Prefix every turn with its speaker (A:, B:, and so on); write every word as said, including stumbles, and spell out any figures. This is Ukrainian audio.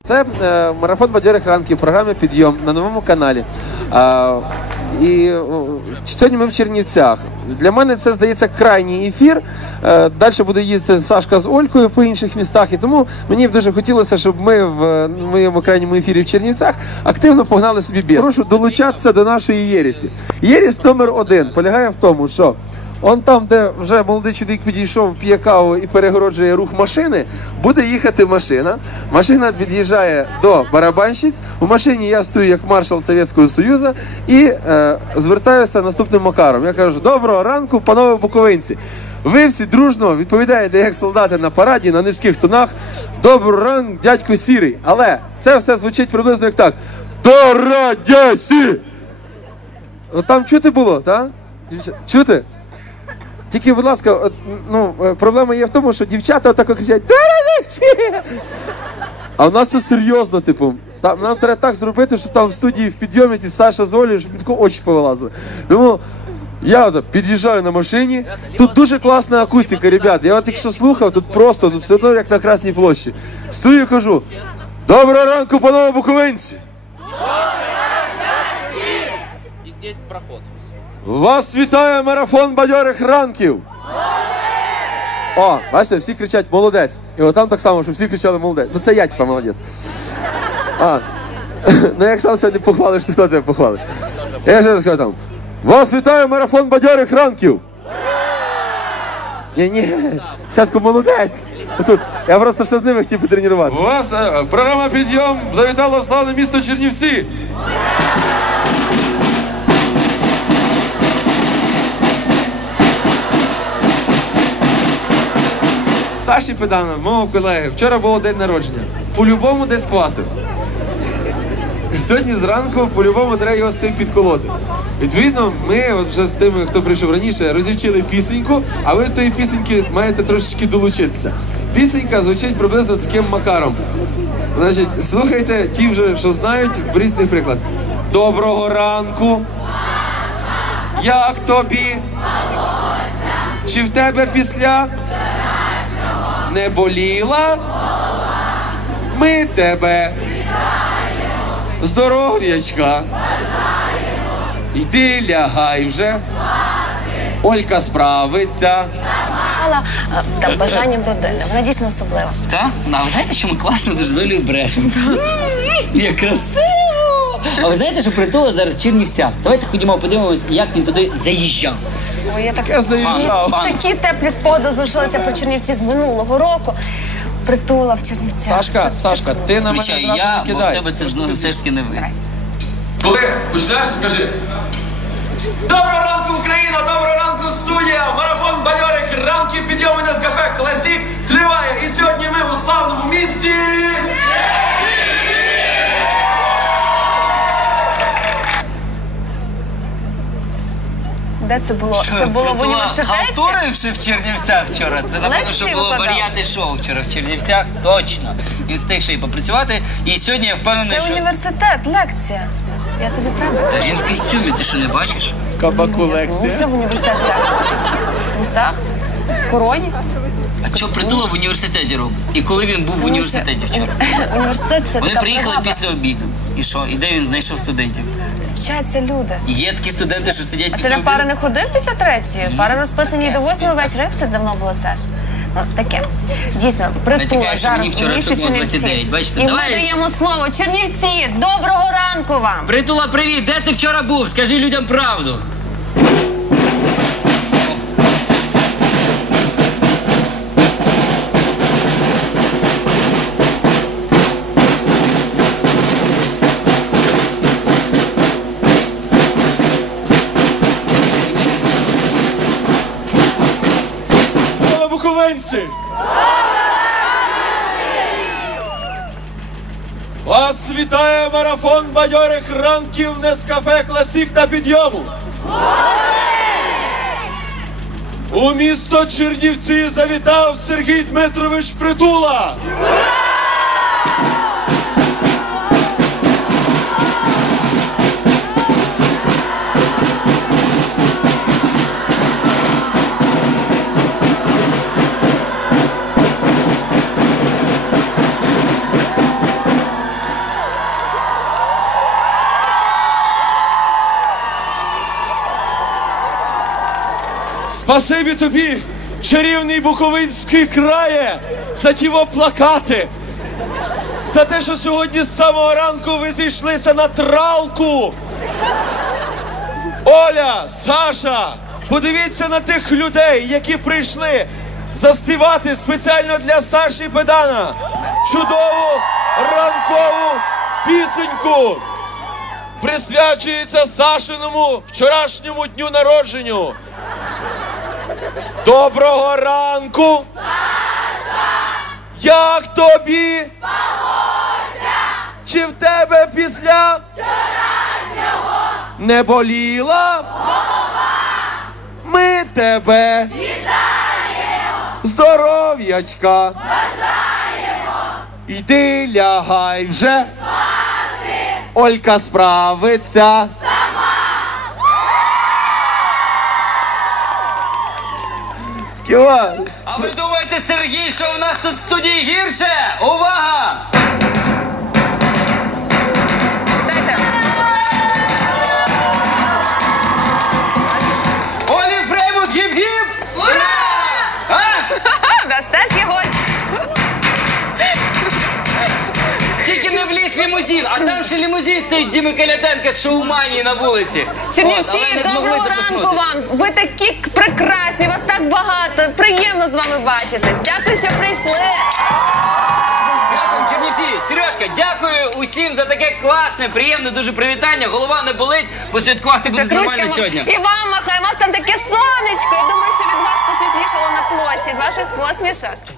A: Це е, марафон бадьорих ранків, програма «Підйом» на новому каналі. Е, і о, сьогодні ми в Чернівцях. Для мене це, здається, крайній ефір. Е, далі буде їздити Сашка з Олькою по інших містах. І тому мені б дуже хотілося, щоб ми в моєму крайньому ефірі в Чернівцях активно погнали собі бізнес. Прошу долучатися до нашої єресі. Єрість номер один полягає в тому, що он там, де вже молодий чоловік підійшов, п'є каву і перегороджує рух машини, буде їхати машина. Машина під'їжджає до барабанщиць. У машині я стою як маршал Совєтського Союзу і е, звертаюся наступним макаром. Я кажу: доброго ранку, панове буковинці. Ви всі дружно відповідаєте, як солдати на параді, на низьких тонах: доброго ранку, дядько Сірий. Але це все звучить приблизно як так: до радясі! От там чути було, так? Чути? Тільки, будь ласка, ну, проблема є в тому, що дівчата отако кричать: «Да-да-да!» А в нас це серйозно, типу. Там, нам треба так зробити, щоб там в студії в підйомі ті Саша з Олею, щоб тако очі повилазили. Тому я от під'їжджаю на машині. Тут дуже класна акустика, ребят. Я от якщо слухав, тут просто, ну, все одно як на Красній площі. Стою і кажу: доброго ранку, панове буковинці!
B: І здесь проход.
A: Вас вітає марафон бадьорих ранків! О, бачите, всі кричать «молодець». І отам так само, щоб всі кричали «молодець». Ну це я, типа, молодець. А, ну як сам сьогодні похвалиш, то хто тебе похвалить? Я ще раз кажу там: вас вітає марафон бадьорих ранків! Ні-ні, спочатку «молодець». Тут, я просто ще з ними хотів потренувати. У вас е, програма «Підйом» завітала в славне місто Чернівці. Саші Педана, мого колеги, вчора було день народження. По-любому десь квасив. Сьогодні зранку по-любому треба його з цим підколоти. Відповідно, ми от вже з тими, хто прийшов раніше, розівчили пісеньку, а ви до тої пісеньки маєте трошечки долучитися. Пісенька звучить приблизно таким макаром. Значить, слухайте ті вже, що знають, різний приклад. Доброго ранку. Як тобі? Чи в тебе після не боліла? Ми тебе здоров'ячка. Йди лягай вже. Олька справиться.
C: Але там бажанням родини. Вона дійсно особлива.
B: Так? А ви знаєте, що ми класно дуже з Олею брешемо? Як красиво! А ви знаєте, що Притула зараз в Чернівцях? Давайте ходімо подивимось, як він туди заїжджав.
C: Ой, я так...
A: Я заїжджав.
C: Такі теплі спогади залишилися про Чернівці з минулого року. Притула в Чернівцях.
A: Сашка,
C: Це,
A: Сашка,
C: це
A: ти на мене
B: Включаю
A: зразу
B: я,
A: не
B: бо в
A: кидай.
B: тебе це знову все ж таки не ви.
A: Коли почнеш, скажи: доброго ранку, Україна! Доброго ранку, студія! Марафон бадьорих ранків, підйому на кафе «Класік» триває. І сьогодні ми у славному місті...
C: Де це було? Це було в університеті?
B: Халтуривши в Чернівцях вчора. Це, напевно,
C: Лекції
B: що було
C: викладав?
B: варіати шоу вчора в Чернівцях. Точно. Він встиг ще й попрацювати. І сьогодні я впевнений,
C: Це
B: що...
C: університет, лекція. Я тобі правду
B: Та
C: кажу.
B: він в костюмі, ти що, не бачиш?
A: В кабаку
C: Ну,
A: лекція.
C: все в університеті як? В трусах? В короні?
B: А що Притула в університеті робить? І коли він був в університеті вчора?
C: Університет – це
B: Вони
C: така
B: приїхали
C: прилава.
B: після обіду. І що? І де він знайшов студентів?
C: Вчаться люди.
B: І є такі студенти, що сидять
C: А ти
B: після
C: на
B: обіду?
C: пари не ходив після третьої? Пари розписані до восьмої вечора. Як це давно було, Саш? Ну, таке. Дійсно, Притула
B: Натякаєш, що мені
C: зараз у
B: вчора
C: місті
B: було двадцять
C: Чернівці.
B: дев'ять. Бачите,
C: І ми
B: давай.
C: даємо слово. Чернівці, доброго ранку вам!
B: Притула, привіт! Де ти вчора був? Скажи людям правду.
A: Буковинці! Вас вітає марафон бадьорих ранків Нескафе «Класік» на підйому! У місто Чернівці завітав Сергій Дмитрович Притула!
D: Спасибі тобі, чарівний Буковинський крає, за ті во плакати. За те, що сьогодні з самого ранку ви зійшлися на тралку. Оля, Саша, подивіться на тих людей, які прийшли заспівати спеціально для Саші Педана чудову ранкову пісеньку. Присвячується Сашиному вчорашньому дню народженню. Доброго ранку! Саша! Як тобі? Спалося! Чи в тебе після вчорашнього не боліла голова? Ми тебе вітаємо! Здоров'ячка! Бажаємо! Йди лягай вже! Спати! Олька справиться! Ківа.
B: А ви думаєте, Сергій, що в нас тут в студії гірше? Увага!
C: Дайте.
B: Олі Фреймут, гіп-гіп! Ура! А?
C: У нас теж є гость.
B: Тільки не вліз лімузин, а там ще лімузин стоїть Діми Каляденка, шоуманії на вулиці.
C: Чернівці,
B: От, але не змогли
C: доброго
B: запихнути.
C: ранку вам. Ви такі прекрасні, вас так багато. Приємно з вами бачитись. Дякую, що прийшли.
B: Дякую, Чернівці. Сережка, дякую усім за таке класне, приємне дуже привітання. Голова не болить, посвяткувати буде нормально
C: Ручками.
B: сьогодні.
C: І вам махаю, у вас там таке сонечко. Я думаю, що від вас посвітлішало на площі, від ваших посмішок.